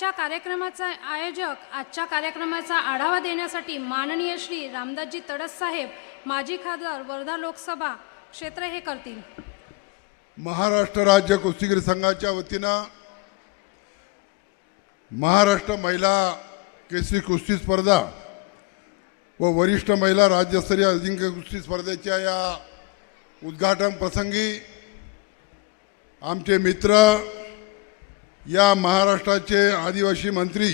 आजच्या कार्यक्रमाचा आयोजक आजच्या कार्यक्रमाचा आढावा देण्यासाठी माननीय श्री रामदासजी तडस साहेब माजी खासदार वर्धा लोकसभा क्षेत्र हे करतील. महाराष्ट्र राज्य कुस्तीगीर संघाच्या वतीनं महाराष्ट्र महिला केसरी कुस्ती स्पर्धा व वरिष्ठ महिला राज्यस्तरीय अजिंक्य कुस्ती स्पर्धेच्या या उद्घाटन प्रसंगी आमचे मित्र या महाराष्ट्राचे आदिवासी मंत्री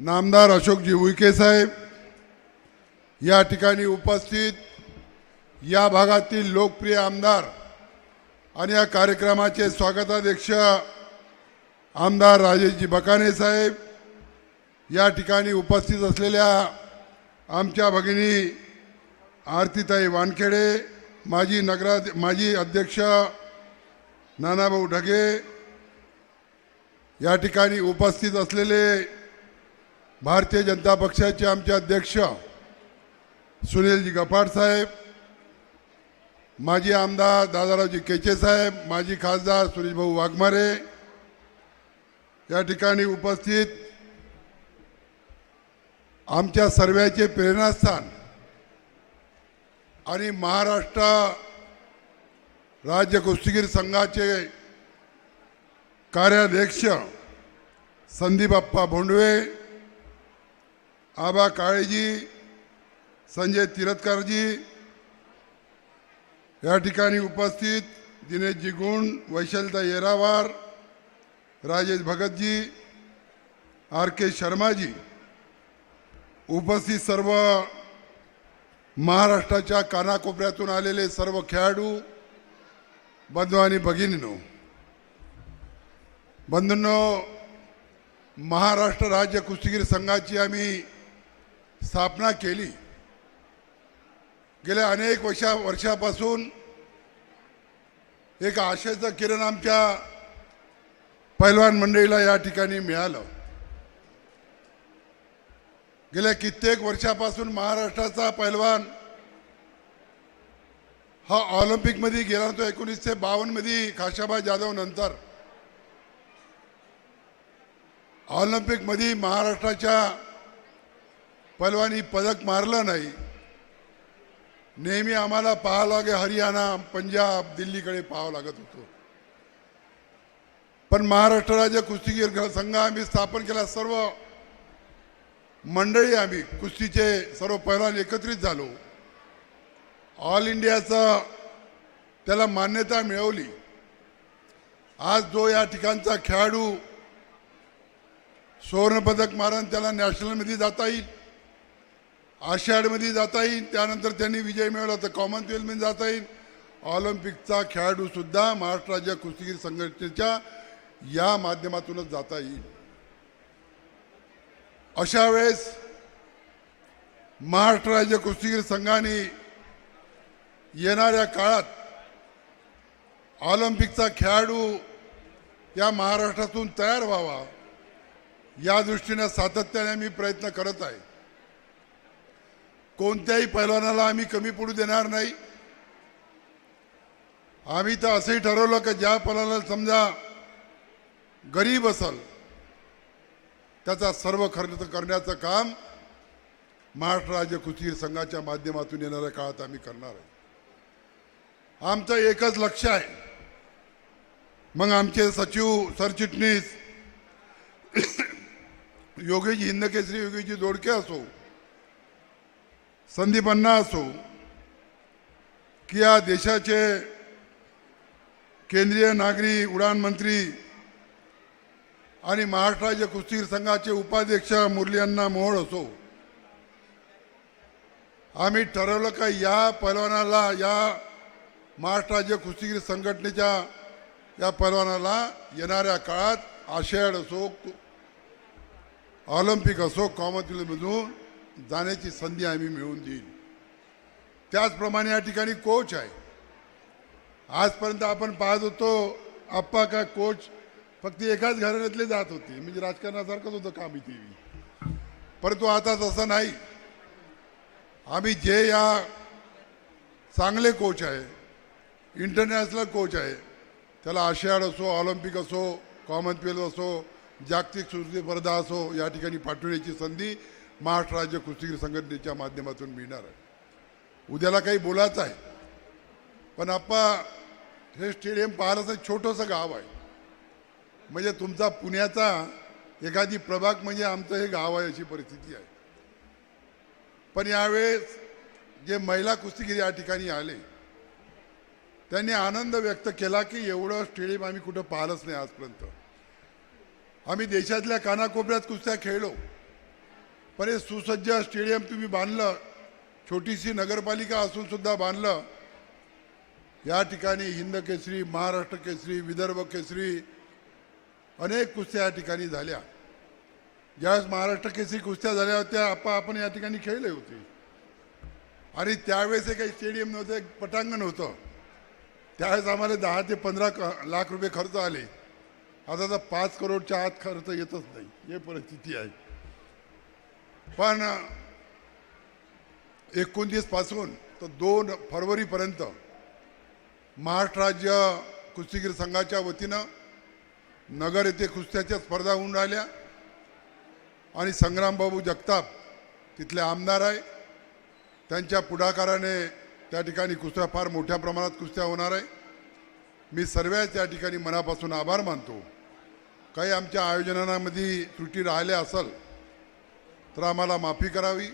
नामदार अशोकजी उईके साहेब या ठिकाणी उपस्थित या भागातील लोकप्रिय आमदार आणि या कार्यक्रमाचे स्वागताध्यक्ष आमदार राजेशजी बकाने साहेब या ठिकाणी उपस्थित असलेल्या आमच्या भगिनी आरतीताई वानखेडे माजी नगरा माजी अध्यक्ष नानाभाऊ ढगे या ठिकाणी उपस्थित असलेले भारतीय जनता पक्षाचे आमचे अध्यक्ष सुनीलजी गफाड साहेब माजी आमदार दादारावजी केचे साहेब माजी खासदार सुरेशभाऊ वाघमारे या ठिकाणी उपस्थित आमच्या सर्व्याचे प्रेरणास्थान आणि महाराष्ट्र राज्य कुस्तीगीर संघाचे कार्याध्यक्ष संदीपप्पा भोंडवे आबा काळेजी संजय तिरतकारजी या ठिकाणी उपस्थित दिनेशजी गुण वैशलता येरावार राजेश भगतजी आर के शर्माजी उपस्थित सर्व महाराष्ट्राच्या कानाकोपऱ्यातून आलेले सर्व खेळाडू बंधू आणि भगिनीनो बंधूंनो महाराष्ट्र राज्य कुस्तीगीर संघाची आम्ही स्थापना केली. गेल्या अनेक वर्षा वर्षापासून एक आशेचं किरण आमच्या पैलवान मंडळीला या ठिकाणी मिळालं. गेल्या कित्येक वर्षापासून महाराष्ट्राचा पैलवान हा ऑलिम्पिकमध्ये गेला होतो एकोणीसशे बावन्नमध्ये खाशाबा जाधव नंतर. ऑलिम्पिकमध्ये महाराष्ट्राच्या पैलवानी पदक मारलं नाही. नेहमी आम्हाला पाहावं लागे हरियाणा पंजाब दिल्लीकडे पाहावं लागत होतो. पण महाराष्ट्र राज्य कुस्तीगीर संघ आम्ही स्थापन केला सर्व मंडळी आम्ही कुस्तीचे सर्व पैलवान एकत्रित झालो. ऑल इंडियाचं त्याला मान्यता मिळवली. आज जो या ठिकाणचा खेळाडू सुवर्णपदक मारण त्याला नॅशनलमध्ये जाता येईल. आषाढमध्ये जाता येईल. त्यानंतर त्यांनी विजय मिळवला तर कॉमनवेल्थमध्ये जाता येईल. ऑलिम्पिकचा खेळाडूसुद्धा महाराष्ट्र राज्य कुस्तीगीर संघटनेच्या या माध्यमातूनच जाता येईल. अशा वेळेस महाराष्ट्र राज्य कुस्तीगीर संघाने येणाऱ्या काळात ऑलिम्पिकचा खेळाडू या महाराष्ट्रातून तयार व्हावा. या दृष्टीने सातत्याने आम्ही प्रयत्न करत आहे. कोणत्याही पैलवानाला आम्ही कमी पडू देणार नाही. आम्ही तर असंही ठरवलं की ज्या पैलवानाला समजा गरीब असल त्याचा सर्व खर्च करण्याचं काम महाराष्ट्र राज्य कुस्तीगीर संघाच्या माध्यमातून येणाऱ्या काळात आम्ही करणार आहे. आमचं एकच लक्ष आहे. मग आमचे सचिव सरचिटणीस योगीजी हिंदकेसरी योगीजी दोडके असो संदीप अण्णा असो की या देशाचे केंद्रीय नागरी उडान मंत्री आणि महाराष्ट्र राज्य कुस्तीगीर संघाचे उपाध्यक्ष मुरली अण्णा मोहोळ असो. आम्ही ठरवलं का या पैलवानाला या महाराष्ट्र राज्य कुस्तीगीर संघटनेच्या या पैलवानाला येणाऱ्या काळात आषाढ असो ऑलिम्पिक असो कॉमनवेल्थमधून जाण्याची संधी आम्ही मिळवून देईल. त्याचप्रमाणे या ठिकाणी कोच आहे. आजपर्यंत आपण पाहत होतो आप्पा का कोच फक्त एकाच घराण्यातले जात होते. म्हणजे राजकारणासारखंच होतं काम इथे. परंतु आता तसं नाही. आम्ही जे या चांगले कोच आहे इंटरनॅशनल कोच आहे त्याला आशियाड असो ऑलिम्पिक असो कॉमनवेल्थ असो जागतिक कुस्ती स्पर्धा असो या ठिकाणी पाठवण्याची संधी महाराष्ट्र राज्य कुस्तीगीर संघटनेच्या माध्यमातून मिळणार आहे. उद्याला काही बोलायचं आहे पण आप्पा हे स्टेडियम पाहायला तर छोटंसं गाव आहे. म्हणजे तुमचा पुण्याचा एखादी प्रभाग म्हणजे आमचं हे गाव आहे अशी परिस्थिती आहे. पण यावेळेस जे महिला कुस्तीगीर या ठिकाणी आले त्यांनी आनंद व्यक्त केला की एवढं स्टेडियम आम्ही कुठं पाहिलंच नाही आजपर्यंत. आम्ही देशातल्या कानाकोपऱ्यात कुस्त्या खेळलो. पण हे सुसज्ज स्टेडियम तुम्ही बांधलं छोटीशी नगरपालिका असून सुद्धा बांधलं. या ठिकाणी हिंद केसरी महाराष्ट्र केसरी विदर्भ केसरी अनेक कुस्त्या या ठिकाणी झाल्या. ज्यावेळेस महाराष्ट्र केसरी कुस्त्या झाल्या होत्या आपा आपण या ठिकाणी खेळले होते. आणि त्यावेळेस हे काही स्टेडियम नव्हतं एक पटांगण होतं. त्यावेळेस आम्हाला दहा ते पंधरा लाख रुपये खर्च आले. आता तर पाच करोडच्या आत खर्च येतच नाही. हे परिस्थिती आहे. पण एकोणतीसपासून तर दोन फरवरीपर्यंत महाराष्ट्र राज्य कुस्तीगीर संघाच्या वतीनं नगर येथे कुस्त्याच्या स्पर्धा होऊन राहिल्या. आणि संग्रामबाबू जगताप तिथले आमदार आहे. त्यांच्या पुढाकाराने त्या ठिकाणी कुस्त्या फार मोठ्या प्रमाणात कुस्त्या होणार आहे. मी सर्व त्या ठिकाणी मनापासून आभार मानतो. काही आमच्या आयोजनामध्ये त्रुटी राहिल्या असेल तर आम्हाला माफी करावी.